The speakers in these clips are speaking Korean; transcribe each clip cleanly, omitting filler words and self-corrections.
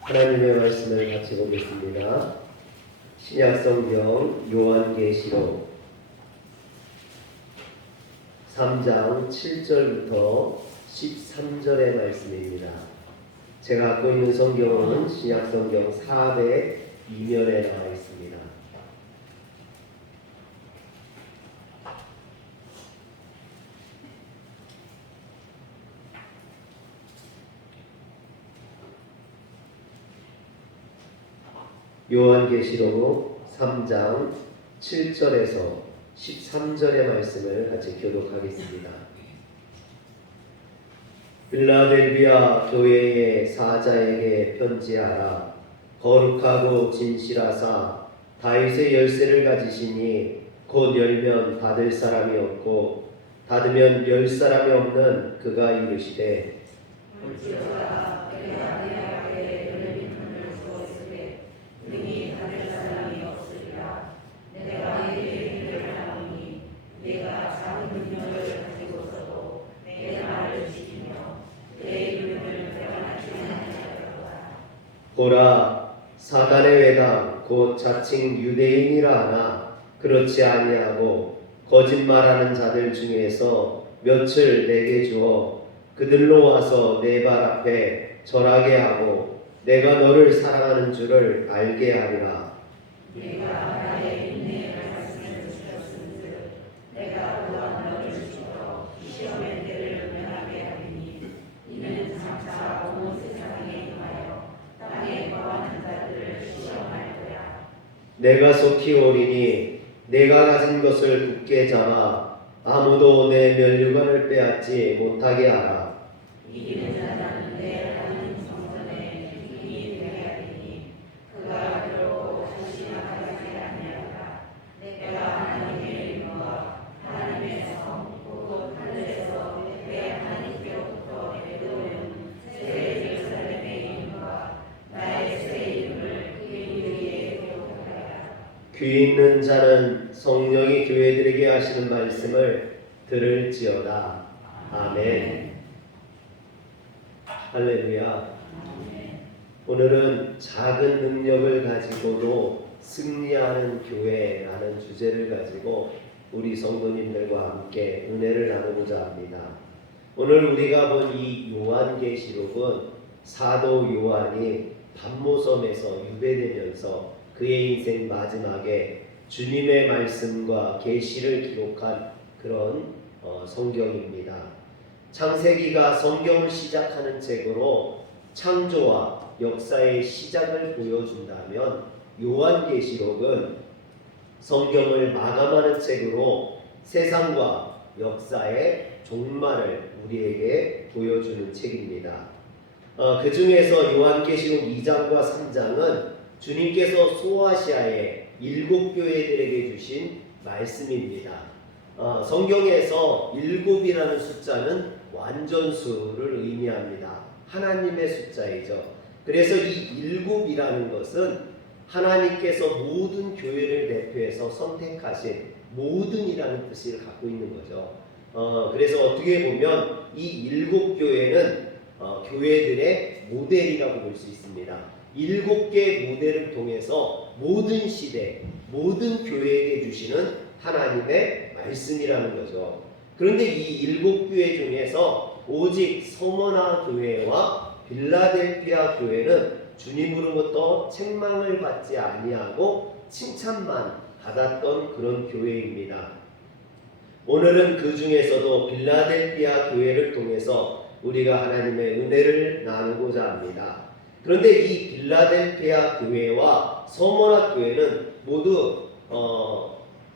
하나님의 말씀을 같이 보겠습니다. 신약성경 요한계시록 3장 7절부터 13절의 말씀입니다. 제가 갖고 있는 성경은 신약성경 402면에 나와 있습니다. 요한계시록 3장 7절에서 13절의 말씀을 같이 교독하겠습니다. 빌라델비아 교회의 사자에게 편지하라. 거룩하고 진실하사 다윗의 열쇠를 가지시니 곧 열면 닫을 사람이 없고 닫으면 열 사람이 없는 그가 이르시되 능히 닫을 사람이 없으리라. 내가 이를 믿으려니 내가 작은 능력을 가지고서도 내 말을 지키며 내 이름을 변하지 아니하리라. 보라, 사단의 외당 곧 자칭 유대인이라 하나 그렇지 아니하고 거짓말하는 자들 중에서 몇을 내게 주어 그들로 와서 내 발 앞에 절하게 하고 내가 너를 사랑하는 줄을 알게 하리라. 네가 나의 인내의 말씀을 주셨은즉 내가 또한 너를 주어 시험의 때를 면하게 하리니 이는 장차 온 세상에 임하여 땅에 거하는 자들을 시험할 거야. 내가 속히 오리니 내가 가진 것을 굳게 잡아 아무도 내 면류관을 빼앗지 못하게 하라. 이기는 자는 내 하나님 성전에 주인이 되게 하리니 그가 결코 다시 나가지 아니하리라. 내가 하나님의 이름과 하나님의 성 곧 하늘에서 내 하나님께로부터 내려오는 새 예루살렘의 이름과 나의 새 이름을 그 위에 기록하라. 귀 있는 자는 성령이 교회들에게 하시는 말씀을 들을지어다. 아멘. 할렐루야. 오늘은 작은 능력을 가지고도 승리하는 교회라는 주제를 가지고 우리 성도님들과 함께 은혜를 나누고자 합니다. 오늘 우리가 본 이 요한계시록은 사도 요한이 pat모섬에서 유배되면서 그의 인생 마지막에 주님의 말씀과 계시를 기록한 그런 성경입니다. 창세기가 성경을 시작하는 책으로 창조와 역사의 시작을 보여준다면 요한계시록은 성경을 마감하는 책으로 세상과 역사의 종말을 우리에게 보여주는 책입니다. 그 중에서 요한계시록 2장과 3장은 주님께서 소아시아의 7교회들에게 주신 말씀입니다. 성경에서 7이라는 숫자는 완전수를 의미합니다. 하나님의 숫자이죠. 그래서 이 7이라는 것은 하나님께서 모든 교회를 대표해서 선택하신 모든이라는 뜻을 갖고 있는 거죠. 그래서 어떻게 보면 이 7교회는 교회들의 모델이라고 볼 수 있습니다. 7개의 모델을 통해서 모든 시대, 모든 교회에게 주시는 하나님의 말씀이라는 거죠. 그런데 이 7교회 중에서 오직 서머나 교회와 빌라델피아 교회는 주님으로부터 책망을 받지 아니하고 칭찬만 받았던 그런 교회입니다. 오늘은 그 중에서도 빌라델피아 교회를 통해서 우리가 하나님의 은혜를 나누고자 합니다. 그런데 이 빌라델피아 교회와 서머나 교회는 모두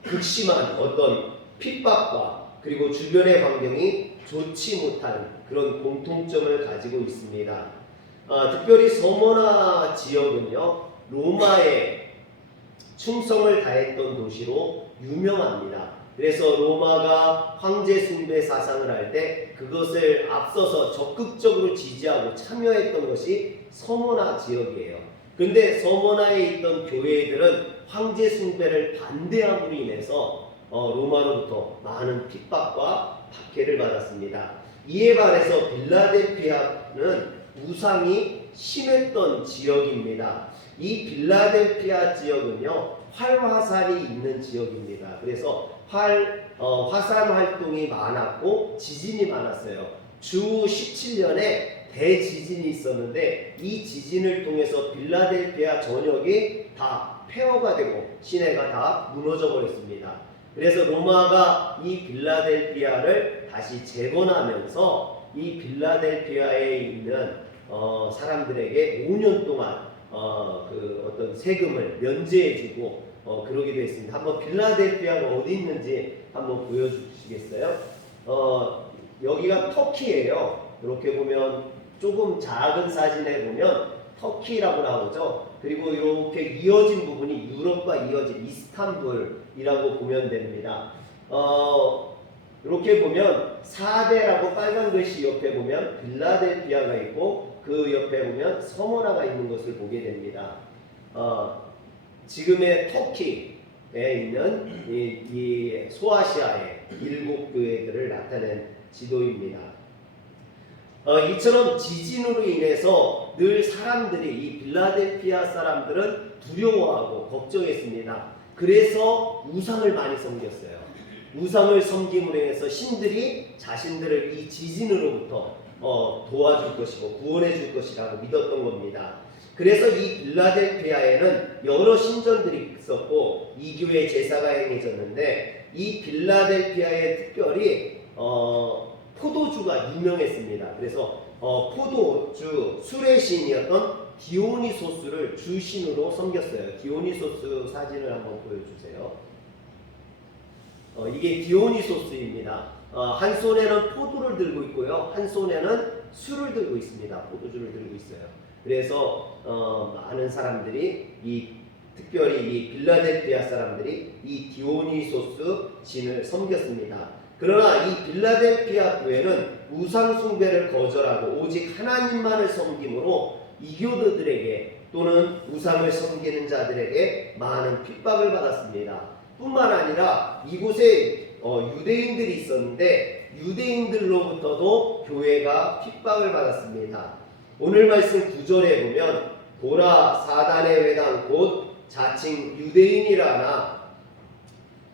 극심한 어떤 핍박과 그리고 주변의 환경이 좋지 못한 그런 공통점을 가지고 있습니다. 특별히 서머나 지역은요, 로마에 충성을 다했던 도시로 유명합니다. 그래서 로마가 황제 숭배 사상을 할 때 그것을 앞서서 적극적으로 지지하고 참여했던 것이 서머나 지역이에요. 그런데 서머나에 있던 교회들은 황제 숭배를 반대함으로 인해서 로마로부터 많은 핍박과 박해를 받았습니다. 이에 반해서 빌라델피아는 우상이 심했던 지역입니다. 이 빌라델피아 지역은요, 활화산이 있는 지역입니다. 그래서 화산 활동이 많았고 지진이 많았어요. 주 17년에 대지진이 있었는데 이 지진을 통해서 빌라델피아 전역이 다 폐허가 되고 시내가 다 무너져 버렸습니다. 그래서 로마가 이 빌라델피아를 다시 재건하면서 이 빌라델피아에 있는 사람들에게 5년 동안 그 어떤 세금을 면제해주고 그러기도 했습니다. 한번 빌라델피아가 어디 있는지 한번 보여주시겠어요? 여기가 터키예요. 이렇게 보면 조금 작은 사진에 보면 터키라고 나오죠. 그리고 이렇게 이어진 부분이 유럽과 이어진 이스탄불이라고 보면 됩니다. 이렇게 보면 4대라고 빨간 글씨 옆에 보면 빌라델피아가 있고 그 옆에 보면 서머나가 있는 것을 보게 됩니다. 지금의 터키에 있는 이 소아시아의 7교회들을 나타낸 지도입니다. 이처럼 지진으로 인해서 늘 사람들이 이 빌라델피아 사람들은 두려워하고 걱정했습니다. 그래서 우상을 많이 섬겼어요. 우상을 섬김으로 인해서 신들이 자신들을 이 지진으로부터 도와줄 것이고 구원해 줄 것이라고 믿었던 겁니다. 그래서 이 빌라델피아에는 여러 신전들이 있었고 이교회 제사가 행해졌는데 이 빌라델피아에 특별히 포도주가 유명했습니다. 그래서 포도주 술의 신이었던 디오니소스를 주신으로 섬겼어요. 디오니소스 사진을 한번 보여주세요. 이게 디오니소스입니다. 한 손에는 포도를 들고 있고요, 한 손에는 술을 들고 있습니다. 포도주를 들고 있어요. 그래서 많은 사람들이 특별히 이 빌라델피아 사람들이 이 디오니소스 신을 섬겼습니다. 그러나 이 빌라델피아 교회는 우상 숭배를 거절하고 오직 하나님만을 섬김으로 이교도들에게 또는 우상을 섬기는 자들에게 많은 핍박을 받았습니다. 뿐만 아니라 이곳에 유대인들이 있었는데 유대인들로부터도 교회가 핍박을 받았습니다. 오늘 말씀 9절에 보면 보라 사단의 회당 곧 자칭 유대인이라나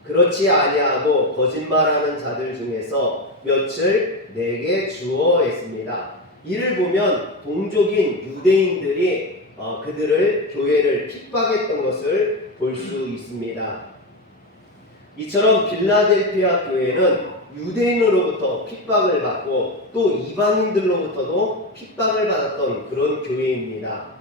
그렇지 아니하고 거짓말하는 자들 중에서 몇을 내게 주어 했습니다. 이를 보면 동족인 유대인들이 그들을 교회를 핍박했던 것을 볼 수 있습니다. 이처럼 빌라델피아 교회는 유대인으로부터 핍박을 받고 또 이방인들로부터도 핍박을 받았던 그런 교회입니다.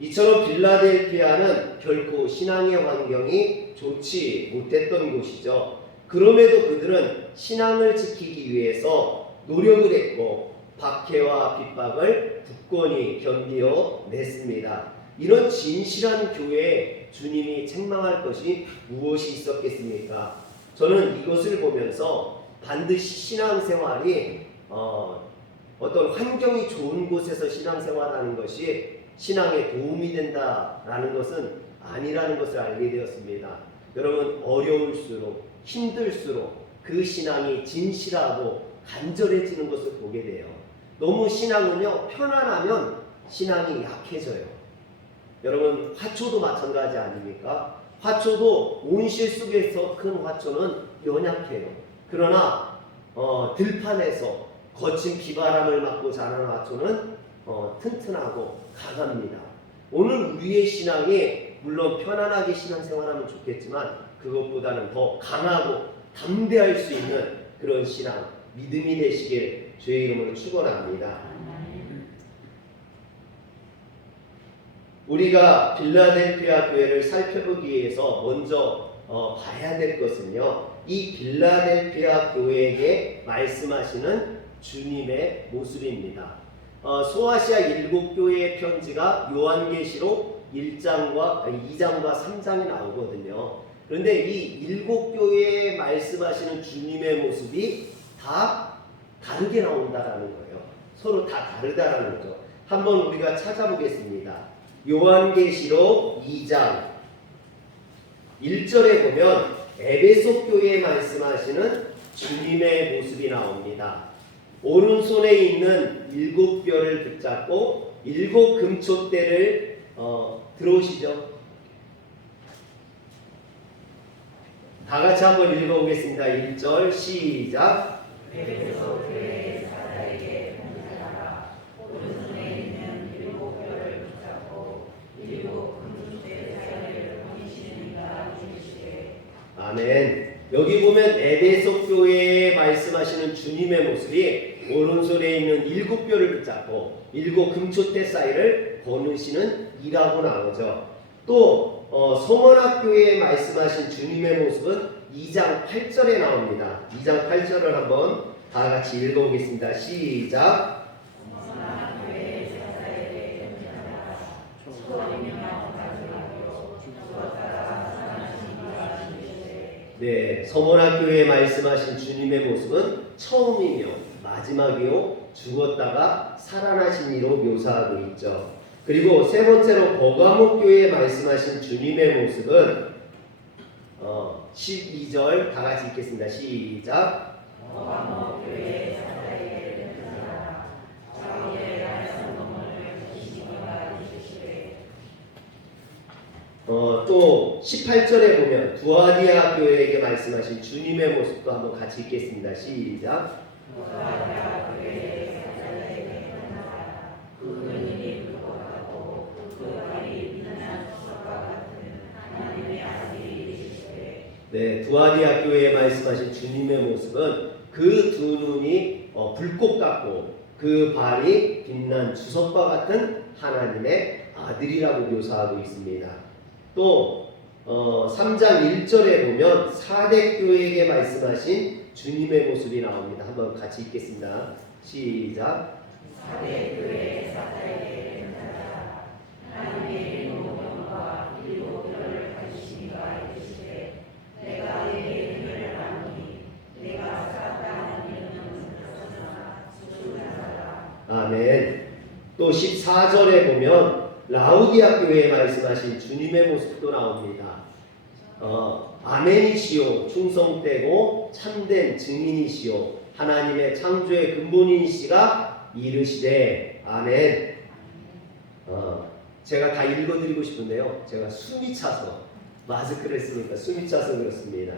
이처럼 빌라델피아는 결코 신앙의 환경이 좋지 못했던 곳이죠. 그럼에도 그들은 신앙을 지키기 위해서 노력을 했고 박해와 핍박을 굳건히 견디어 냈습니다. 이런 진실한 교회에 주님이 책망할 것이 무엇이 있었겠습니까? 저는 이것을 보면서 반드시 신앙생활이 어떤 환경이 좋은 곳에서 신앙생활하는 것이 신앙에 도움이 된다라는 것은 아니라는 것을 알게 되었습니다. 여러분, 어려울수록 힘들수록 그 신앙이 진실하고 간절해지는 것을 보게 돼요. 너무 신앙은요, 편안하면 신앙이 약해져요. 여러분, 화초도 마찬가지 아닙니까? 화초도 온실 속에서 큰 화초는 연약해요. 그러나 들판에서 거친 비바람을 맞고 자라는 화초는 튼튼하고 강합니다. 오늘 우리의 신앙이 물론 편안하게 신앙생활하면 좋겠지만 그것보다는 더 강하고 담대할 수 있는 그런 신앙, 믿음이 되시길 주의 이름으로 축원합니다. 우리가 빌라델피아 교회를 살펴보기 위해서 먼저 봐야 될 것은요, 이 빌라델피아 교회에게 말씀하시는 주님의 모습입니다. 소아시아 7교회의 편지가 요한계시록 2장과 3장에 나오거든요. 그런데 이 7교회에 말씀하시는 주님의 모습이 다 다르게 나온다라는 거예요. 서로 다 다르다라는 거죠. 한번 우리가 찾아보겠습니다. 요한계시록 2장 1절에 보면 에베소 교회에 말씀하시는 주님의 모습이 나옵니다. 오른손에 있는 7뼈를 붙잡고 7 금촛대를 들어오시죠. 다 같이 한번 읽어보겠습니다. 1절 시작. 에베소 교회 사자에게 공지하라. 오른손에 있는 7뼈를 붙잡고 7 금숫대 사이를 보내시는 이가 주시되. 아멘. 여기 보면 에베소 교회에 말씀하시는 주님의 모습이 오른손에 있는 7뼈를 붙잡고 7 금촛대 사이를 거느시는 이라고 나오죠. 또 성원학교에 말씀하신 주님의 모습은 2장 8절에 나옵니다. 2장 8절을 한번 다 같이 읽어보겠습니다. 시작. 네, 성원학교에 말씀하신 주님의 모습은 처음이며 마지막이요 죽었다가 살아나신 이로 묘사하고 있죠. 그리고 세 번째로 버가목교에 말씀하신 주님의 모습은 12절 다 같이 읽겠습니다. 시작. 버가목교회 사자에게 공지하라. 자기의 말씀을 지시기가 주시되. 또 18절에 보면 두아디아 교회에게 말씀하신 주님의 모습도 한번 같이 읽겠습니다. 시작. 두아디아 교회 사자에게 공지하라. 그 눈이 붉고 그 발이 빛나는 수석과 같은 하나님의 아들이 되시되. 네, 두아디아 교회에 말씀하신 주님의 모습은 그 두 눈이 불꽃 같고 그 발이 빛난 주석과 같은 하나님의 아들이라고 묘사하고 있습니다. 또 3장 1절에 보면 사대교회에게 말씀하신 주님의 모습이 나옵니다. 한번 같이 읽겠습니다. 시작. 사대교회 사자에게 공지하라. 하나님의 일곱과 7뼈를 가지시니가 이르시되 내가 내게 은혜를 나누니 내가 쌓았다 하는 이는 그러나 주주하라. 아멘. 또 14절에 보면 라우디아 교회에 말씀하신 주님의 모습도 나옵니다. 아멘이시오 충성되고 참된 증인이시오 하나님의 창조의 근본이시가 이르시되. 아멘. 제가 다 읽어드리고 싶은데요, 제가 숨이 차서 마스크를 쓰니까 숨이 차서 그렇습니다.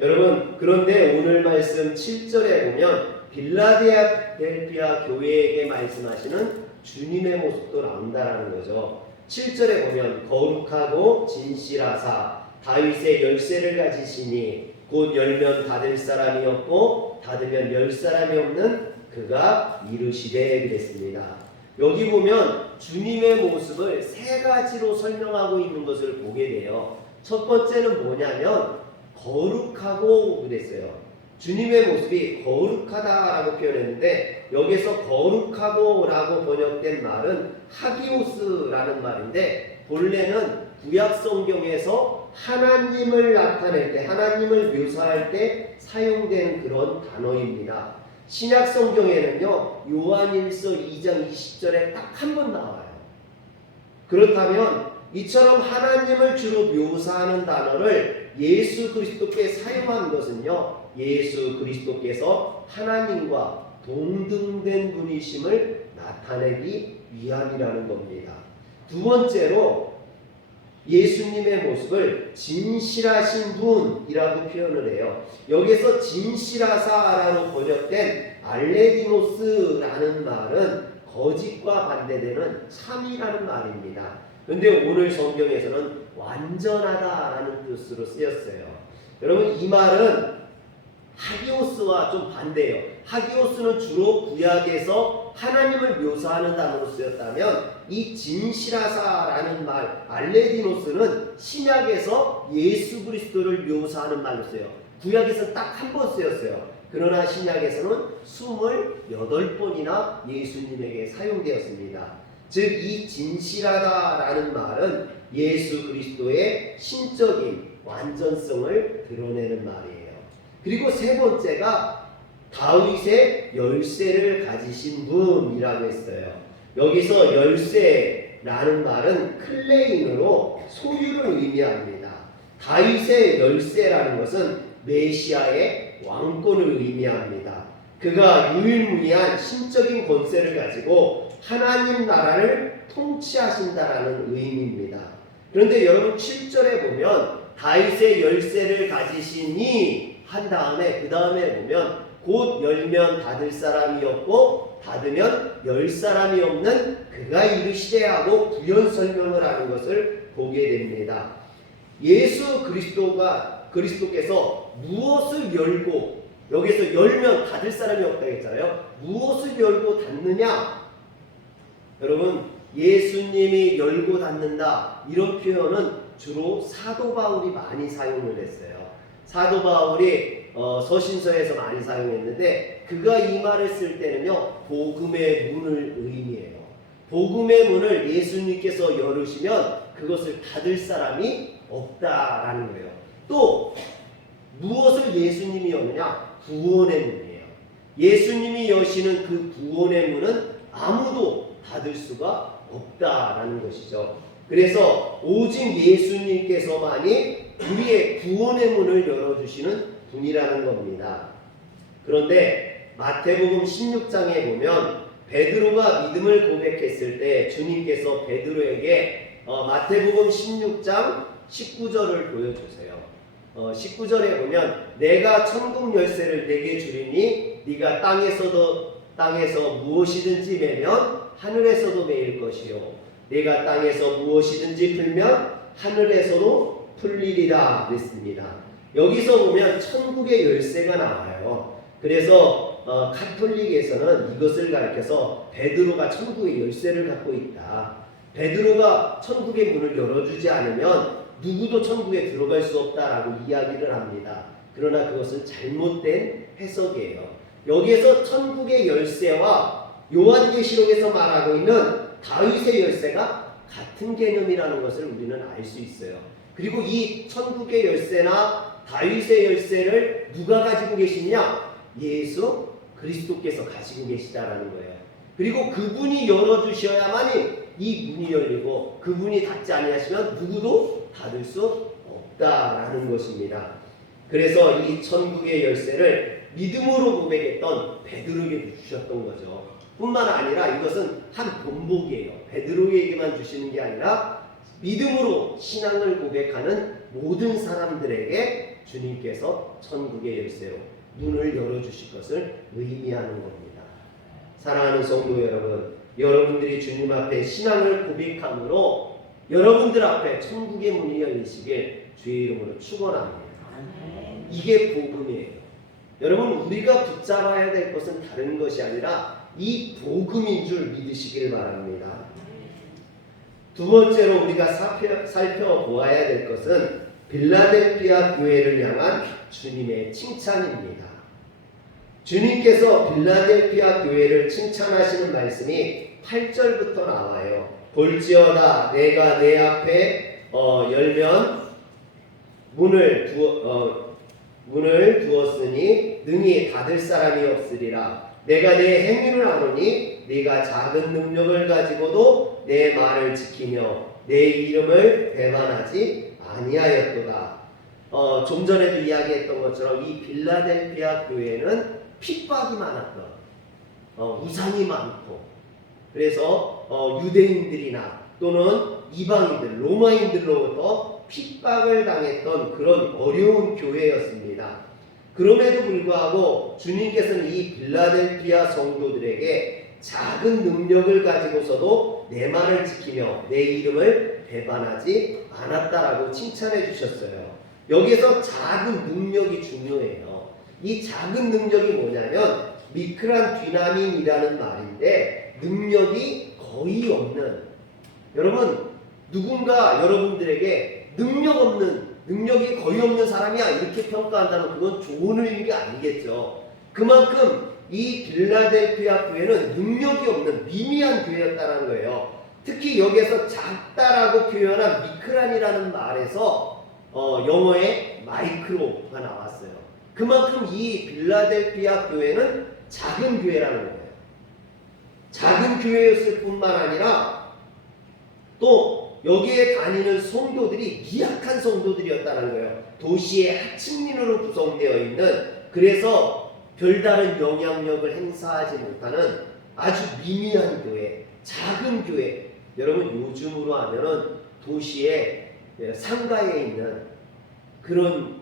여러분, 그런데 오늘 말씀 7절에 보면 빌라델피아 교회에게 말씀하시는 주님의 모습도 나온다라는 거죠. 7절에 보면 거룩하고 진실하사 다윗의 열쇠를 가지시니 곧 열면 닫을 사람이 없고 닫으면 열 사람이 없는 그가 이르시되 그랬습니다. 여기 보면 주님의 모습을 세 가지로 설명하고 있는 것을 보게 돼요. 첫 번째는 뭐냐면 거룩하고 그랬어요. 주님의 모습이 거룩하다라고 표현했는데 여기서 거룩하고라고 번역된 말은 하기오스라는 말인데 본래는 구약 성경에서 하나님을 나타낼 때, 하나님을 묘사할 때 사용되는 그런 단어입니다. 신약 성경에는요, 요한일서 2장 20절에 딱 한 번 나와요. 그렇다면 이처럼 하나님을 주로 묘사하는 단어를 예수 그리스도께 사용한 것은요, 예수 그리스도께서 하나님과 동등된 분이심을 나타내기 위함이라는 겁니다. 두 번째로 예수님의 모습을 진실하신 분이라고 표현을 해요. 여기서 진실하사라고 번역된 알레디노스라는 말은 거짓과 반대되는 참이라는 말입니다. 그런데 오늘 성경에서는 완전하다라는 뜻으로 쓰였어요. 여러분, 이 말은 하기오스와 좀 반대예요. 하기오스는 주로 구약에서 하나님을 묘사하는 단어로 쓰였다면 이 진실하사라는 말 알레디노스는 신약에서 예수 그리스도를 묘사하는 말로 써요. 구약에서 딱 한 번 쓰였어요. 그러나 신약에서는 28번이나 예수님에게 사용되었습니다. 즉 이 진실하다라는 말은 예수 그리스도의 신적인 완전성을 드러내는 말이에요. 그리고 세 번째가 다윗의 열쇠를 가지신 분이라고 했어요. 여기서 열쇠라는 말은 클레인으로 소유를 의미합니다. 다윗의 열쇠라는 것은 메시아의 왕권을 의미합니다. 그가 유일무이한 신적인 권세를 가지고 하나님 나라를 통치하신다라는 의미입니다. 그런데 여러분 7절에 보면 다윗의 열쇠를 가지시니 한 다음에 그 다음에 보면 곧 열면 닫을 사람이 없고 닫으면 열 사람이 없는 그가 이르시되 하고 부연 설명을 하는 것을 보게 됩니다. 예수 그리스도께서 무엇을 열고, 여기서 열면 닫을 사람이 없다고 했잖아요. 무엇을 열고 닫느냐? 여러분, 예수님이 열고 닫는다, 이런 표현은 주로 사도 바울이 많이 사용을 했어요. 사도 바울이 서신서에서 많이 사용했는데, 그가 이 말을 쓸 때는요, 복음의 문을 의미해요. 복음의 문을 예수님께서 열으시면 그것을 닫을 사람이 없다라는 거예요. 또 무엇을 예수님이 여느냐? 구원의 문이에요. 예수님이 여시는 그 구원의 문은 아무도 닫을 수가 없다라는 것이죠. 그래서 오직 예수님께서만이 우리의 구원의 문을 열어주시는 분이라는 겁니다. 그런데 마태복음 16장에 보면 베드로가 믿음을 고백했을 때 주님께서 베드로에게 마태복음 16장 19절을 보여주세요. 19절에 보면 내가 천국 열쇠를 내게 주리니 네가 땅에서 무엇이든지 매면 하늘에서도 매일 것이요 내가 땅에서 무엇이든지 풀면 하늘에서도 풀리리라 그랬습니다. 여기서 보면 천국의 열쇠가 나와요. 그래서 카톨릭에서는 이것을 가리켜서 베드로가 천국의 열쇠를 갖고 있다. 베드로가 천국의 문을 열어주지 않으면 누구도 천국에 들어갈 수 없다라고 이야기를 합니다. 그러나 그것은 잘못된 해석이에요. 여기에서 천국의 열쇠와 요한계시록에서 말하고 있는 다윗의 열쇠가 같은 개념이라는 것을 우리는 알 수 있어요. 그리고 이 천국의 열쇠나 다윗의 열쇠를 누가 가지고 계시냐? 예수 그리스도께서 가지고 계시다라는 거예요. 그리고 그분이 열어주셔야만이 이 문이 열리고 그분이 닫지 아니하시면 누구도 닫을 수 없다라는 것입니다. 그래서 이 천국의 열쇠를 믿음으로 고백했던 베드로에게 주셨던 거죠. 뿐만 아니라 이것은 한 본복이에요. 베드로에게만 주시는 게 아니라 믿음으로 신앙을 고백하는 모든 사람들에게 주님께서 천국의 열쇠로 문을 열어주실 것을 의미하는 겁니다. 사랑하는 성도 여러분, 여러분들이 주님 앞에 신앙을 고백함으로 여러분들 앞에 천국의 문이 열리시길 주의 이름으로 축원합니다. 이게 복음이에요. 여러분, 우리가 붙잡아야 될 것은 다른 것이 아니라 이 복음인 줄 믿으시길 바랍니다. 두 번째로 우리가 살펴보아야 될 것은 빌라델피아 교회를 향한 주님의 칭찬입니다. 주님께서 빌라델피아 교회를 칭찬하시는 말씀이 8절부터 나와요. 볼지어다 내가 내 앞에 열면 문을 두었으니 능히 닫을 사람이 없으리라. 내가 내 행위를 아노니 네가 작은 능력을 가지고도 내 말을 지키며 내 이름을 배반하지 아니하였도다. 좀 전에도 이야기했던 것처럼 이 빌라델피아 교회는 핍박이 많았던, 우상이 많고, 그래서 유대인들이나 또는 이방인들, 로마인들로부터 핍박을 당했던 그런 어려운 교회였습니다. 그럼에도 불구하고 주님께서는 이 빌라델피아 성도들에게 작은 능력을 가지고서도 내 말을 지키며 내 이름을 배반하지 않았다라고 칭찬해 주셨어요. 여기서 작은 능력이 중요해요. 이 작은 능력이 뭐냐면 미크란 디나민이라는 말인데 능력이 거의 없는, 여러분 누군가 여러분들에게 능력이 거의 없는 사람이야 이렇게 평가한다면 그건 좋은 의미가 아니겠죠. 그만큼 이 빌라델피아 교회는 능력이 없는 미미한 교회였다는 거예요. 특히 여기에서 작다라고 표현한 미크란이라는 말에서 영어에 마이크로가 나왔어요. 그만큼 이 빌라델피아 교회는 작은 교회라는 거예요. 작은 교회였을 뿐만 아니라 또 여기에 다니는 성도들이 미약한 성도들이었다는 거예요. 도시의 하층민으로 구성되어 있는, 그래서 별다른 영향력을 행사하지 못하는 아주 미미한 교회, 작은 교회. 여러분 요즘으로 하면은 도시의 상가에 있는 그런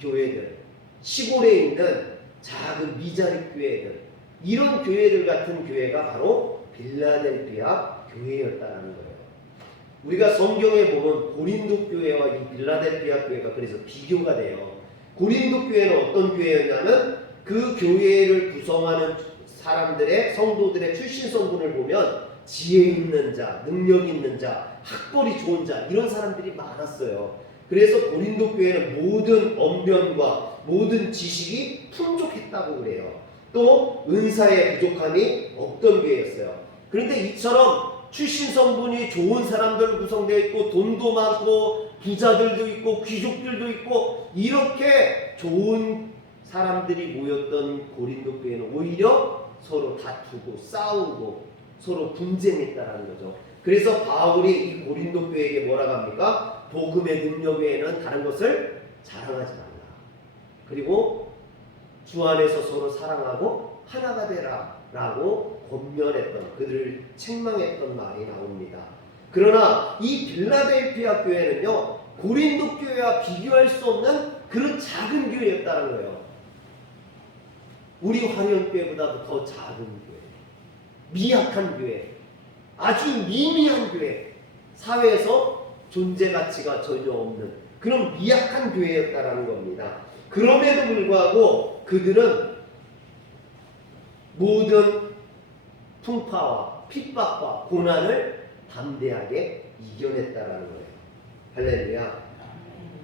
교회들, 시골에 있는 작은 미자립 교회들, 이런 교회들 같은 교회가 바로 빌라델피아 교회였다는 거예요. 우리가 성경에 보면 고린도 교회와 이 빌라델피아 교회가 그래서 비교가 돼요. 고린도 교회는 어떤 교회였냐면 그 교회를 구성하는 사람들의 성도들의 출신 성분을 보면 지혜 있는 자, 능력 있는 자, 학벌이 좋은 자, 이런 사람들이 많았어요. 그래서 고린도 교회는 모든 언변과 모든 지식이 풍족했다고 그래요. 또 은사의 부족함이 없던 교회였어요. 그런데 이처럼 출신 성분이 좋은 사람들로 구성되어 있고 돈도 많고 부자들도 있고 귀족들도 있고 이렇게 좋은 사람들이 모였던 고린도 교회는 오히려 서로 다투고 싸우고 서로 분쟁했다라는 거죠. 그래서 바울이 이 고린도 교회에게 뭐라고 합니까? 복음의 능력 외에는 다른 것을 자랑하지 말라. 그리고 주 안에서 서로 사랑하고 하나가 되라 라고 권면했던, 그들을 책망했던 말이 나옵니다. 그러나 이 빌라델피아 교회는요, 고린도 교회와 비교할 수 없는 그런 작은 교회였다는 거예요. 우리 화련교회보다도 더 작은 교회, 미약한 교회, 아주 미미한 교회, 사회에서 존재 가치가 전혀 없는 그런 미약한 교회였다라는 겁니다. 그럼에도 불구하고 그들은 모든 풍파와 핍박과 고난을 담대하게 이겨냈다라는 거예요. 할렐루야.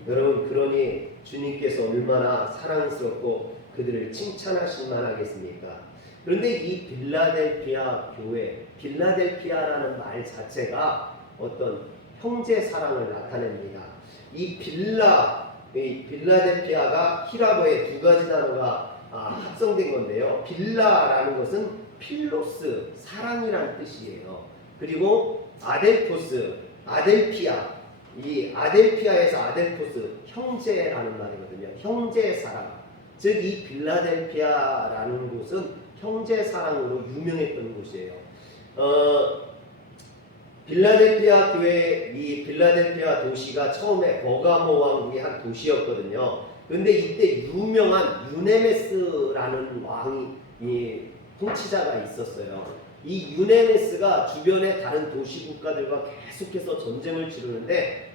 여러분, 그러니 주님께서 얼마나 사랑스럽고 그들을 칭찬하실 만하겠습니까? 그런데 이 빌라델피아 교회, 빌라델피아라는 말 자체가 어떤 형제 사랑을 나타냅니다. 이 빌라델피아가 히라보의 두 가지 단어가 합성된 건데요. 빌라라는 것은 필로스, 사랑이라는 뜻이에요. 그리고 아델포스, 아델피아, 이 아델피아에서 아델포스, 형제라는 말이거든요. 형제 사랑. 즉 이 빌라델피아라는 곳은 형제 사랑으로 유명했던 곳이에요. 빌라델피아 교회, 이 빌라델피아 도시가 처음에 버가모 왕국의 한 도시였거든요. 그런데 이때 유명한 유네메스라는 왕이 통치자가 있었어요. 이 유네메스가 주변의 다른 도시 국가들과 계속해서 전쟁을 치르는데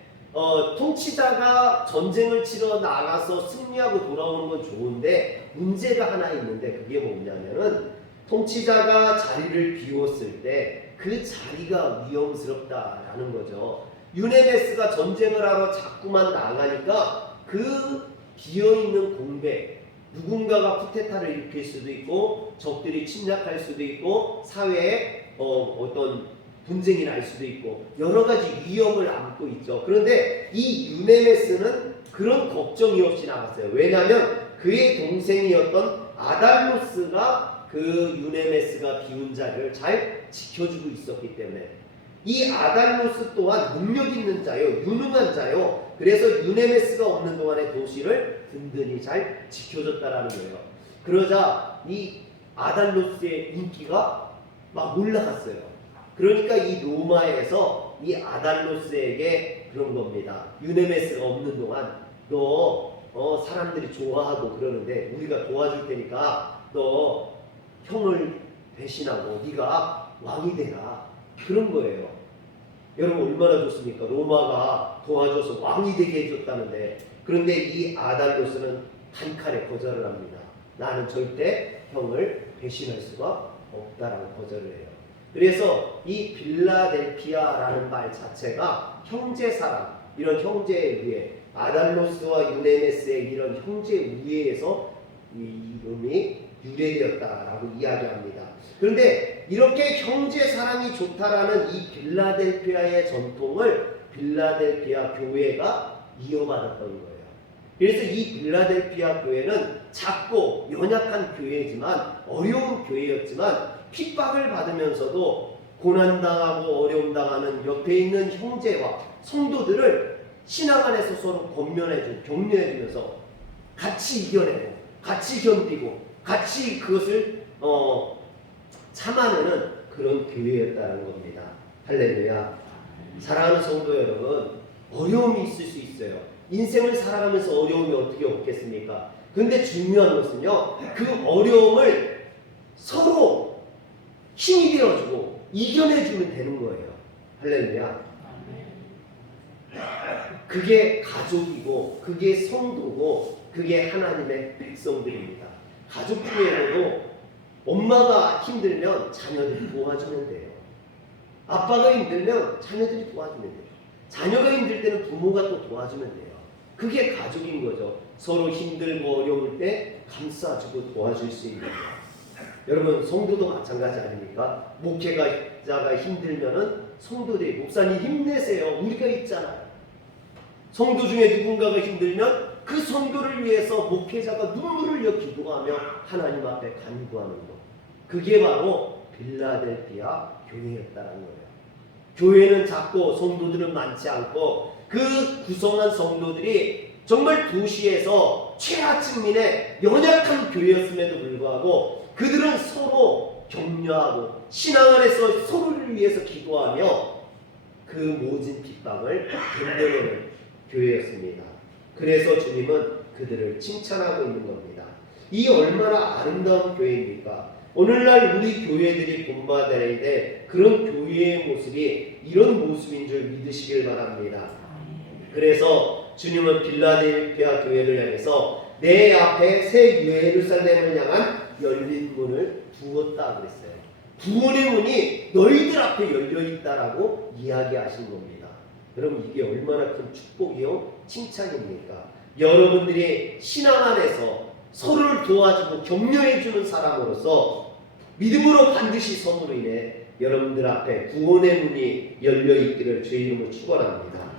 통치자가 전쟁을 치러 나가서 승리하고 돌아오는 건 좋은데 문제가 하나 있는데 그게 뭐냐면은 통치자가 자리를 비웠을 때 그 자리가 위험스럽다라는 거죠. 유네메스가 전쟁을 하러 자꾸만 나가니까 그 비어있는 공백, 누군가가 쿠데타를 일으킬 수도 있고 적들이 침략할 수도 있고 사회에 어떤 분쟁이 날 수도 있고 여러 가지 위험을 안고 있죠. 그런데 이 유네메스는 그런 걱정이 없이 나갔어요. 왜냐하면 그의 동생이었던 아달로스가 그 유네메스가 비운 자리를 잘 지켜주고 있었기 때문에 이 아달로스 또한 능력 있는 자요, 유능한 자요. 그래서 유네메스가 없는 동안에 도시를 든든히 잘 지켜줬다라는 거예요. 그러자 이 아달로스의 인기가 막 올라갔어요. 그러니까 이 로마에서 이 아달로스에게 그런 겁니다. 유네메스가 없는 동안 너 사람들이 좋아하고 그러는데 우리가 도와줄 테니까 너 형을 배신하고 네가 왕이 되라, 그런 거예요. 여러분 얼마나 좋습니까? 로마가 도와줘서 왕이 되게 해줬다는데. 그런데 이 아달로스는 단칼에 거절을 합니다. 나는 절대 형을 배신할 수가 없다라고 거절을 해요. 그래서 이 빌라델피아라는 말 자체가 형제 사랑, 이런 형제의 우애, 아달로스와 유네메스의 이런 형제 우애에서 이 이름이 유래되었다라고 이야기합니다. 그런데 이렇게 형제 사랑이 좋다라는 이 빌라델피아의 전통을 빌라델피아 교회가 이어받았던 거예요. 그래서 이 빌라델피아 교회는 작고 연약한 교회지만, 어려운 교회였지만 핍박을 받으면서도 고난당하고 어려움당하는 옆에 있는 형제와 성도들을 신앙 안에서 서로 권면해주고 격려해주면서 같이 이겨내고 같이 견디고 같이 그것을 참아내는 그런 교회였다는 겁니다. 할렐루야. 사랑하는 성도 여러분, 어려움이 있을 수 있어요. 인생을 살아가면서 어려움이 어떻게 없겠습니까? 근데 중요한 것은요, 그 어려움을 서로 힘이 되어주고 이겨내주면 되는 거예요. 할렐루야. 그게 가족이고 그게 성도고 그게 하나님의 백성들입니다. 가족 중에서도 엄마가 힘들면 자녀들이 도와주면 돼요. 아빠가 힘들면 자녀들이 도와주면 돼요. 자녀가 힘들 때는 부모가 또 도와주면 돼요. 그게 가족인 거죠. 서로 힘들고 어려울 때 감싸주고 도와줄 수 있는 거예요. 여러분, 성도도 마찬가지 아닙니까? 목회자가 힘들면은 성도들이 목사님 힘내세요. 우리가 있잖아요. 성도 중에 누군가가 힘들면 그 성도를 위해서 목회자가 눈물을 흘려 기도하며 하나님 앞에 간구하는 것. 그게 바로 빌라델피아 교회였다는 거예요. 교회는 작고 성도들은 많지 않고 그 구성한 성도들이 정말 도시에서 최하층민의 연약한 교회였음에도 불구하고 그들은 서로 격려하고 신앙 안에서 서로를 위해서 기도하며 그 모진 핍박을 견뎌내는 교회였습니다. 그래서 주님은 그들을 칭찬하고 있는 겁니다. 이 얼마나 아름다운 교회입니까? 오늘날 우리 교회들이 본받아야 될 그런 교회의 모습이 이런 모습인 줄 믿으시길 바랍니다. 그래서 주님은 빌라델피아 교회를 향해서 내 앞에 새 예루살렘을 향한 열린 문을 두었다 그랬어요. 구원의 문이 너희들 앞에 열려있다라고 이야기하신 겁니다. 여러분, 이게 얼마나 큰 축복이요 칭찬입니까? 여러분들이 신앙 안에서 서로를 도와주고 격려해주는 사람으로서 믿음으로 반드시 섬으로 인해 여러분들 앞에 구원의 문이 열려있기를 주의 이름으로 축원합니다.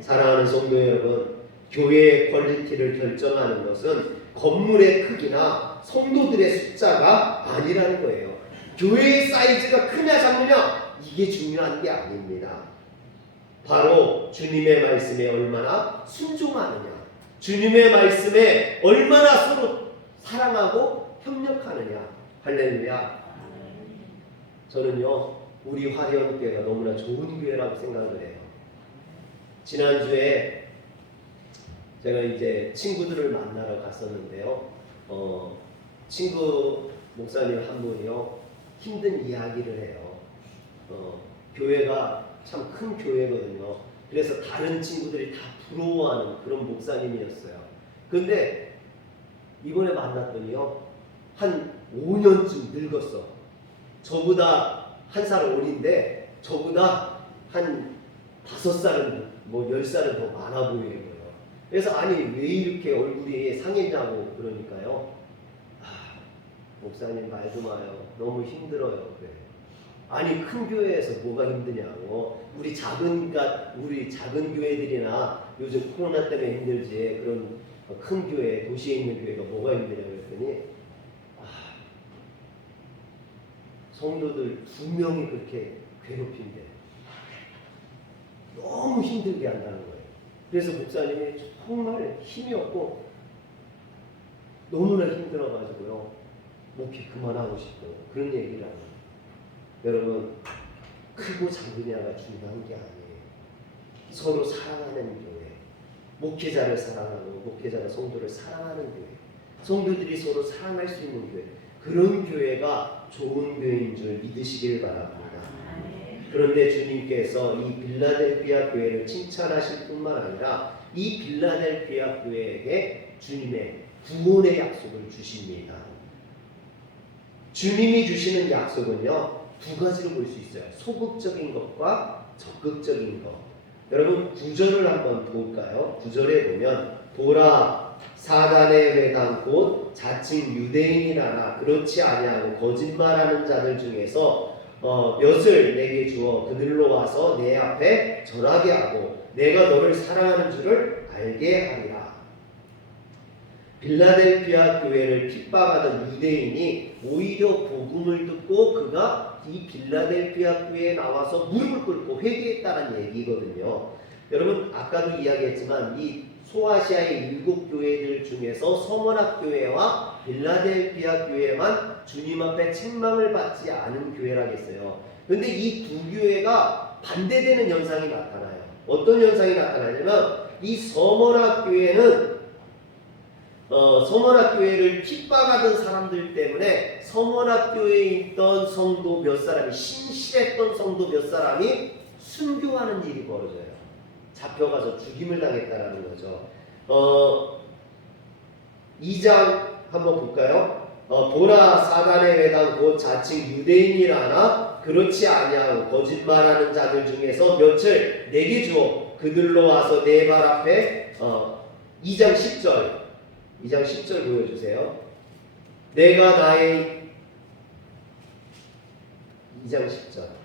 사랑하는 성도 여러분, 교회의 퀄리티를 결정하는 것은 건물의 크기나 성도들의 숫자가 아니라는 거예요. 교회의 사이즈가 크냐 작느냐 이게 중요한 게 아닙니다. 바로 주님의 말씀에 얼마나 순종하느냐, 주님의 말씀에 얼마나 서로 사랑하고 협력하느냐. 할렐루야. 저는요, 우리 화려교회가 너무나 좋은 교회라고 생각을 해요. 지난주에 제가 이제 친구들을 만나러 갔었는데요. 친구 목사님 한 분이요, 힘든 이야기를 해요. 교회가 참 큰 교회거든요. 그래서 다른 친구들이 다 부러워하는 그런 목사님이었어요. 근데 이번에 만났더니요, 한 5년쯤 늙었어. 저보다 한 살 어린데 저보다 한 5살은 뭐 10살은 더 많아 보이는 거예요. 그래서 아니 왜 이렇게 얼굴이 상했냐고 그러니까요. 목사님 말도 마요. 너무 힘들어요. 그래. 아니 큰 교회에서 뭐가 힘드냐고. 우리 작은 교회들이나 요즘 코로나 때문에 힘들지 그런 큰 교회, 도시에 있는 교회가 뭐가 힘드냐고 했더니 성도들 2명이 그렇게 괴롭힌대. 너무 힘들게 한다는 거예요. 그래서 목사님이 정말 힘이 없고 너무나 힘들어가지고요, 목회 그만하고 싶고 그런 얘기를 합니다. 여러분, 크고 작으냐가 중요한 게 아니에요. 서로 사랑하는 교회, 목회자를 사랑하고 목회자가 성도를 사랑하는 교회, 성도들이 서로 사랑할 수 있는 교회, 그런 교회가 좋은 교회인 줄 믿으시길 바랍니다. 그런데 주님께서 이 빌라델피아 교회를 칭찬하실 뿐만 아니라 이 빌라델피아 교회에게 주님의 구원의 약속을 주십니다. 주님이 주시는 약속은요, 2가지로 볼 수 있어요. 소극적인 것과 적극적인 것. 여러분, 9절을 한번 볼까요? 9절에 보면 보라, 사단의 회당 곧 자칭 유대인이라나 그렇지 아니하고 거짓말하는 자들 중에서 몇을 내게 주어 그들로 와서 내 앞에 절하게 하고 내가 너를 사랑하는 줄을 알게 하리라. 빌라델피아 교회를 핍박하던 유대인이 오히려 복음을 듣고 그가 이 빌라델피아 교회에 나와서 무릎을 꿇고 회개했다는 얘기거든요. 여러분, 아까도 이야기했지만 이 소아시아의 7교회들 중에서 서머나 교회와 빌라델피아 교회만 주님 앞에 책망을 받지 않은 교회라겠어요. 그런데 이 두 교회가 반대되는 현상이 나타나요. 어떤 현상이 나타나냐면 이 서머나 교회는 서머나 교회를 핍박하던 사람들 때문에 서머나 교회에 있던 성도 몇 사람이, 신실했던 성도 몇 사람이 순교하는 일이 벌어져요. 잡혀가서 죽임을 당했다라는 거죠. 2장 한번 볼까요? 보라 사단의 회당 곧 자칭 유대인이라나 그렇지 아니하고 거짓말하는 자들 중에서 몇을 내게 주어 그들로 와서 내 발 앞에 2장 10절 보여주세요. 내가 나의 2장 10절.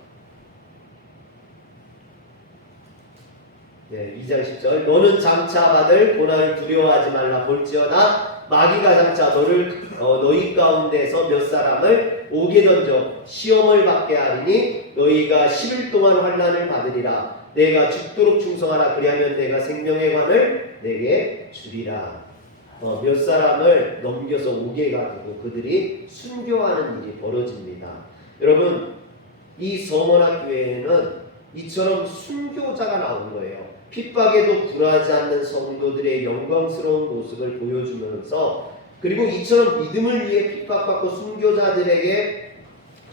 네, 2장 10절. 너는 장차 받을 고난을 두려워하지 말라. 볼지어다 마귀가 장차 너희 가운데서 몇 사람을 옥에 던져 시험을 받게 하리니 너희가 10일 동안 환난을 받으리라. 내가 죽도록 충성하라. 그리하면 내가 생명의 관을 내게 주리라. 몇 사람을 넘겨서 옥에 가두고 그들이 순교하는 일이 벌어집니다. 여러분, 이 서머나 교회에는 이처럼 순교자가 나온 거예요. 핍박에도 굴하지 않는 성도들의 영광스러운 모습을 보여주면서, 그리고 이처럼 믿음을 위해 핍박받고 순교자들에게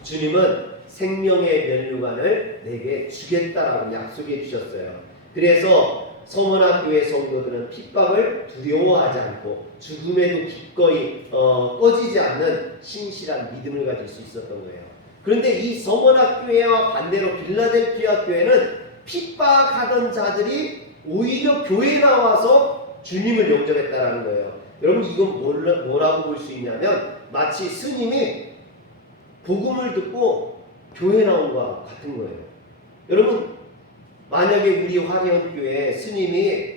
주님은 생명의 면류관을 내게 주겠다라고 약속해 주셨어요. 그래서 서머나 교회 성도들은 핍박을 두려워하지 않고 죽음에도 기꺼이 꺼지지 않는 신실한 믿음을 가질 수 있었던 거예요. 그런데 이 서머나 교회와 반대로 빌라델피아 교회는 핍박하던 자들이 오히려 교회에 나와서 주님을 영접했다라는 거예요. 여러분, 이건 뭐라고 볼 수 있냐면 마치 스님이 복음을 듣고 교회에 나온 것과 같은 거예요. 여러분, 만약에 우리 화려교회 스님이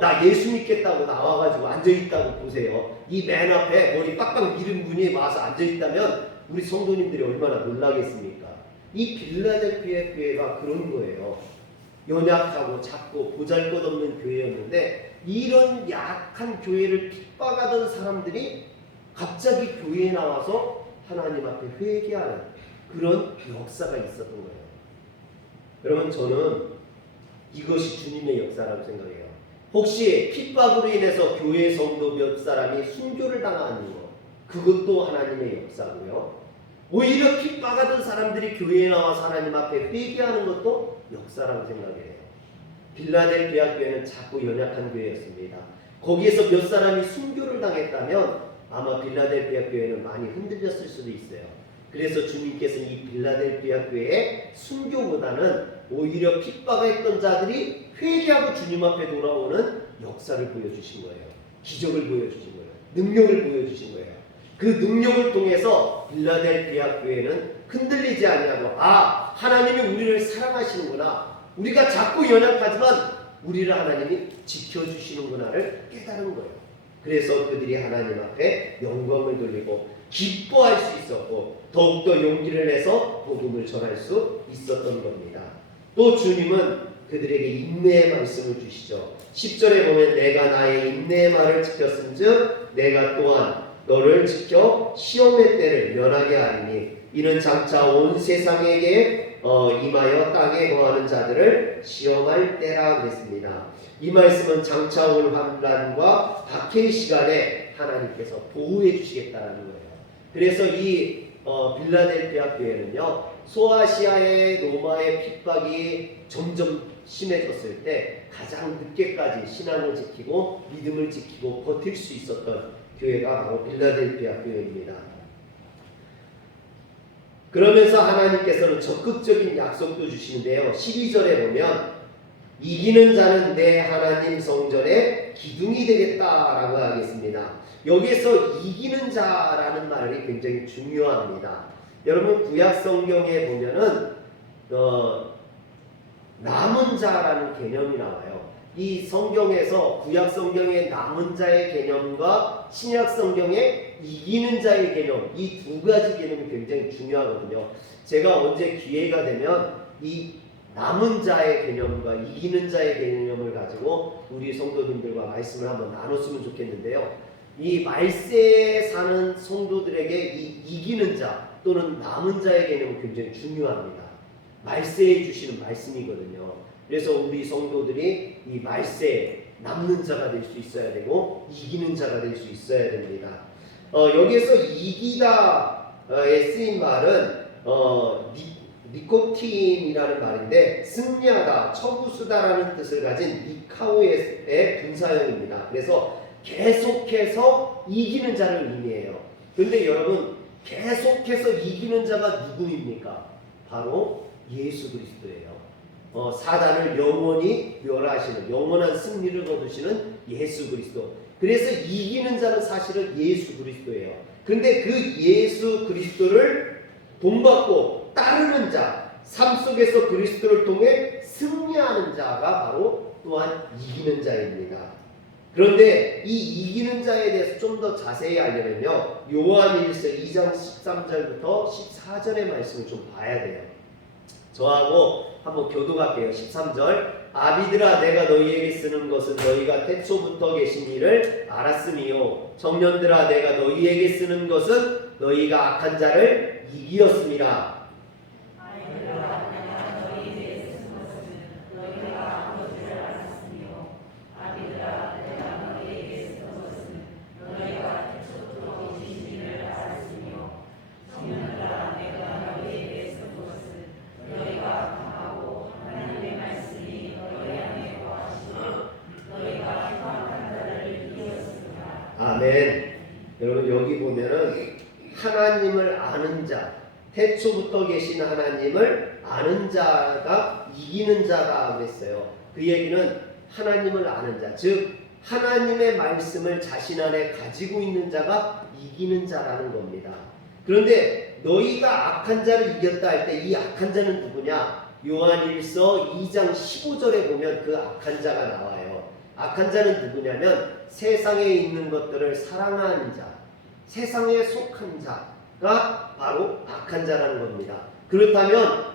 나 예수 믿겠다고 나와가지고 앉아있다고 보세요. 이 맨 앞에 머리 빡빡 밀은 분이 와서 앉아있다면 우리 성도님들이 얼마나 놀라겠습니까? 이 빌라델피아 교회가 그런 거예요. 연약하고 작고 보잘것없는 교회였는데 이런 약한 교회를 핍박하던 사람들이 갑자기 교회에 나와서 하나님 앞에 회개하는 그런 역사가 있었던 거예요. 여러분, 저는 이것이 주님의 역사라고 생각해요. 혹시 핍박으로 인해서 교회 성도 몇 사람이 순교를 당하는 것, 그것도 하나님의 역사고요. 오히려 핍박하던 사람들이 교회에 나와서 하나님 앞에 회개하는 것도 역사라고 생각해요. 빌라델피아 교회는 작고 연약한 교회였습니다. 거기에서 몇 사람이 순교를 당했다면 아마 빌라델피아 교회는 많이 흔들렸을 수도 있어요. 그래서 주님께서는 이 빌라델피아 교회의 순교보다는 오히려 핍박했던 자들이 회개하고 주님 앞에 돌아오는 역사를 보여주신 거예요. 기적을 보여주신 거예요. 능력을 보여주신 거예요. 그 능력을 통해서 빌라델피아 교회는 흔들리지 아니하고 하나님이 우리를 사랑하시는구나. 우리가 작고 연약하지만 우리를 하나님이 지켜주시는구나를 깨달은 거예요. 그래서 그들이 하나님 앞에 영광을 돌리고 기뻐할 수 있었고 더욱더 용기를 내서 복음을 전할 수 있었던 겁니다. 또 주님은 그들에게 인내의 말씀을 주시죠. 10절에 보면 내가 나의 인내의 말을 지켰은즉 내가 또한 너를 지켜 시험의 때를 면하게 하리니 이는 장차 온 세상에게 임하여 땅에 거하는 자들을 시험할 때라 그랬습니다. 이 말씀은 장차 올 환난과 박해의 시간에 하나님께서 보호해 주시겠다는 거예요. 그래서 이 빌라델피아 교회는요, 소아시아의 로마의 핍박이 점점 심해졌을 때 가장 늦게까지 신앙을 지키고 믿음을 지키고 버틸 수 있었던 교회가 바로 빌라델피아 교회입니다. 그러면서 하나님께서는 적극적인 약속도 주시는데요. 12절에 보면 이기는 자는 내 하나님 성전의 기둥이 되겠다라고 하겠습니다. 여기에서 이기는 자라는 말이 굉장히 중요합니다. 여러분, 구약 성경에 보면은 남은 자라는 개념이 나와요. 이 성경에서 구약 성경의 남은 자의 개념과 신약 성경의 이기는 자의 개념, 이 두 가지 개념이 굉장히 중요하거든요. 제가 언제 기회가 되면 이 남은 자의 개념과 이기는 자의 개념을 가지고 우리 성도님들과 말씀을 한번 나눴으면 좋겠는데요. 이 말세에 사는 성도들에게 이 이기는 자 또는 남은 자의 개념은 굉장히 중요합니다. 말세에 주시는 말씀이거든요. 그래서 우리 성도들이 이 말세에 남는 자가 될 수 있어야 되고 이기는 자가 될 수 있어야 됩니다. 여기에서 이기다에 쓰인 말은 니코틴이라는 말인데 승리하다, 처부수다라는 뜻을 가진 니카오의 분사형입니다. 그래서 계속해서 이기는 자를 의미해요. 그런데 여러분 계속해서 이기는 자가 누구입니까? 바로 예수 그리스도예요. 사단을 영원히 멸하시는 영원한 승리를 거두시는 예수 그리스도. 그래서 이기는 자는 사실은 예수 그리스도예요. 그런데 그 예수 그리스도를 본받고 따르는 자, 삶 속에서 그리스도를 통해 승리하는 자가 바로 또한 이기는 자입니다. 그런데 이 이기는 자에 대해서 좀 더 자세히 알려면요, 요한일서 2장 13절부터 14절의 말씀을 좀 봐야 돼요. 저하고 한번 교독할게요. 13절. 아비들아, 내가 너희에게 쓰는 것은 너희가 태초부터 계신 이를 알았음이요, 청년들아, 내가 너희에게 쓰는 것은 너희가 악한 자를 이기었음이라. 아이들아, 내가 너희에게 쓰는 것은 너희가 악한 것을 알았으며, 아비들아, 내가 너희에게 쓰는 것은 너희가 태초부터 계신 이를 알았으며, 청년들아, 내가 너희에게 쓰는 것은 너희가 강하고 하나님의 말씀이 너희 안에 거하시며 너희가 악한 자를 이기었습니다. 아멘. 여러분 여기 보면은 하나님을 아는 자, 태초부터 계신 하나님을 아는 자가 이기는 자가 했어요. 그 얘기는 하나님을 아는 자, 즉 하나님의 말씀을 자신 안에 가지고 있는 자가 이기는 자라는 겁니다. 그런데 너희가 악한 자를 이겼다 할 때 이 악한 자는 누구냐? 요한일서 2장 15절에 보면 그 악한 자가 나와요. 악한 자는 누구냐면 세상에 있는 것들을 사랑하는 자, 세상에 속한 자가 바로 악한 자라는 겁니다. 그렇다면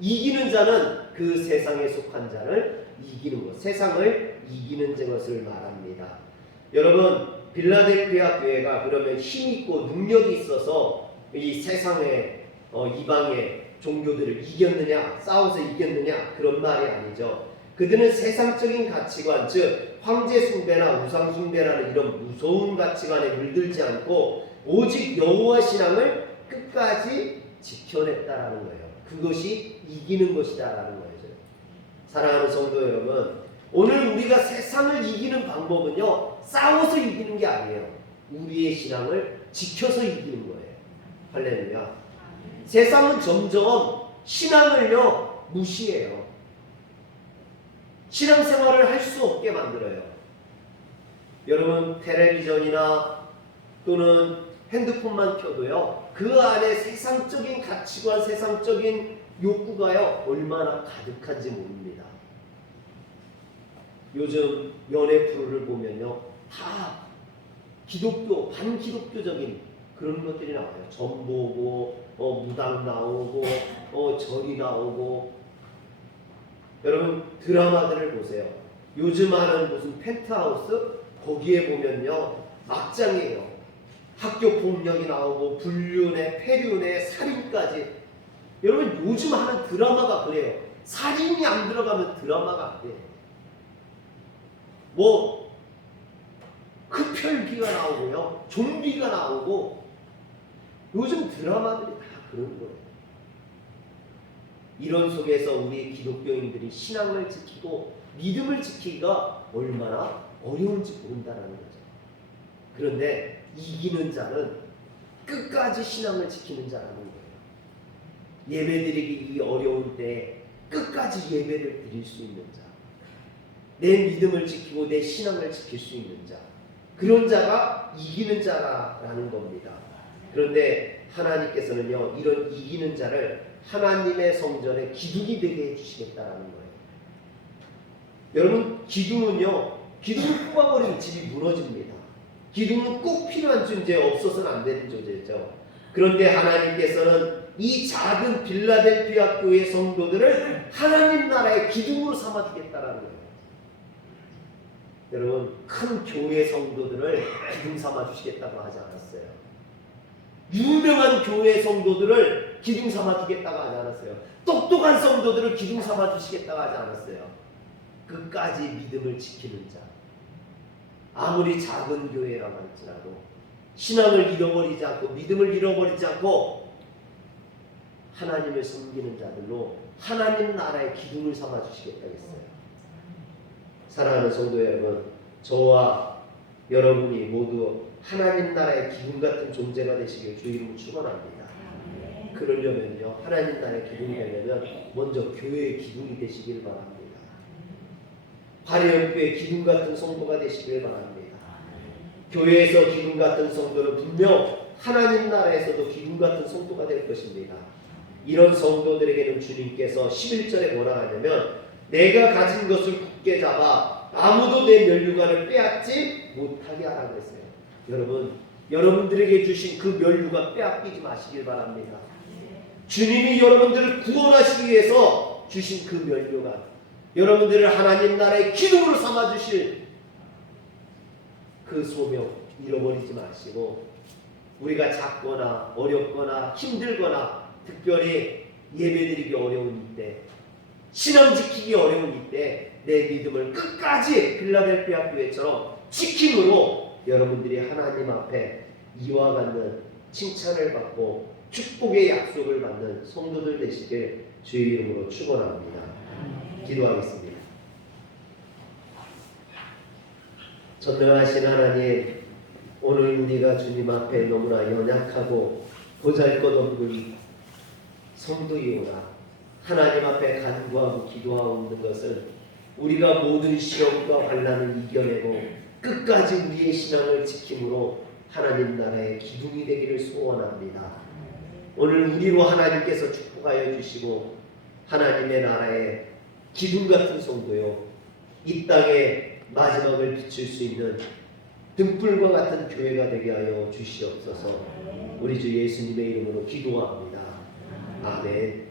이기는 자는 그 세상에 속한 자를 이기는 것, 세상을 이기는 것을 말합니다. 여러분 빌라델피아 교회가 그러면 힘있고 능력이 있어서 이 세상의 이방의 종교들을 이겼느냐, 싸워서 이겼느냐, 그런 말이 아니죠. 그들은 세상적인 가치관, 즉 황제 숭배나 우상 숭배라는 이런 무서운 가치관에 물들지 않고 오직 여호와 신앙을 끝까지 지켜냈다라는 거예요. 그것이 이기는 것이다라는 거죠. 사랑하는 성도 여러분, 오늘 우리가 세상을 이기는 방법은요, 싸워서 이기는 게 아니에요. 우리의 신앙을 지켜서 이기는 거예요. 할렐루야. 세상은 점점 신앙을요 무시해요. 신앙생활을 할 수 없게 만들어요. 여러분 텔레비전이나 또는 핸드폰만 켜도요, 그 안에 세상적인 가치관, 세상적인 욕구가요 얼마나 가득한지 모릅니다. 요즘 연애 프로를 보면요, 다 기독교, 반기독교적인 그런 것들이 나와요. 전 보고, 무당 나오고, 절이 나오고. 여러분 드라마들을 보세요. 요즘 하는 무슨 펜트하우스, 거기에 보면요 막장이에요. 학교 폭력이 나오고 불륜에 폐륜에 살인까지. 여러분 요즘 하는 드라마가 그래요. 살인이 안 들어가면 드라마가 안 돼요. 뭐 흡혈귀가 나오고요, 좀비가 나오고. 요즘 드라마들이 다 그런 거예요. 이런 속에서 우리 기독교인들이 신앙을 지키고 믿음을 지키기가 얼마나 어려운지 모른다는 거죠. 그런데 이기는 자는 끝까지 신앙을 지키는 자라는 거예요. 예배드리기 이 어려운 때에 끝까지 예배를 드릴 수 있는 자, 내 믿음을 지키고 내 신앙을 지킬 수 있는 자, 그런 자가 이기는 자라는 겁니다. 그런데 하나님께서는요, 이런 이기는 자를 하나님의 성전에 기둥이 되게 해주시겠다라는 거예요. 여러분 기둥은요, 기둥을 뽑아버리면 집이 무너집니다. 기둥은 꼭 필요한 존재, 없어서는 안 되는 존재죠. 그런데 하나님께서는 이 작은 빌라델피아 교회 성도들을 하나님 나라의 기둥으로 삼아주겠다라는 거예요. 여러분, 큰 교회 성도들을 기둥 삼아주시겠다고 하지 않았어요. 유명한 교회 성도들을 기둥 삼아주겠다고 하지 않았어요. 똑똑한 성도들을 기둥 삼아주시겠다고 하지 않았어요. 끝까지 믿음을 지키는 자, 아무리 작은 교회라고 할지라도 신앙을 잃어버리지 않고 믿음을 잃어버리지 않고 하나님을 섬기는 자들로 하나님 나라의 기둥을 삼아주시겠다고 했어요. 사랑하는 성도 여러분, 저와 여러분이 모두 하나님 나라의 기둥 같은 존재가 되시길 주 이름으로 축원합니다. 그러려면요, 하나님 나라의 기둥이 되려면 먼저 교회의 기둥이 되시길 바랍니다. 화려교회 기둥 같은 성도가 되시길 바랍니다. 교회에서 기둥 같은 성도는 분명 하나님 나라에서도 기둥 같은 성도가 될 것입니다. 이런 성도들에게는 주님께서 11절에 뭐라 하냐면, 내가 가진 것을 굳게 잡아 아무도 내 면류관을 빼앗지 못하게 하라고 했어요. 여러분, 여러분들에게 주신 그 면류관 빼앗기지 마시길 바랍니다. 주님이 여러분들을 구원하시기 위해서 주신 그 면류관, 여러분들을 하나님 나라의 기둥으로 삼아주실 그 소명 잃어버리지 마시고, 우리가 작거나 어렵거나 힘들거나 특별히 예배드리기 어려운 이때, 신앙 지키기 어려운 이때 내 믿음을 끝까지 빌라델피아 교회처럼 지킴으로 여러분들이 하나님 앞에 이와 같는 칭찬을 받고 축복의 약속을 받는 성도들 되시길 주의 이름으로 축원합니다. 기도하겠습니다. 전능하신 하나님, 오늘 우리가 주님 앞에 너무나 연약하고 보잘것없는 성도이오나 하나님 앞에 간구하고 기도하고 있는 것은 우리가 모든 시험과 환난을 이겨내고 끝까지 우리의 신앙을 지킴으로 하나님 나라의 기둥이 되기를 소원합니다. 오늘 우리로 하나님께서 축복하여 주시고 하나님의 나라의 기둥 같은 성도요, 이 땅에 마지막을 비출 수 있는 등불과 같은 교회가 되게 하여 주시옵소서. 우리 주 예수님의 이름으로 기도합니다. 아멘.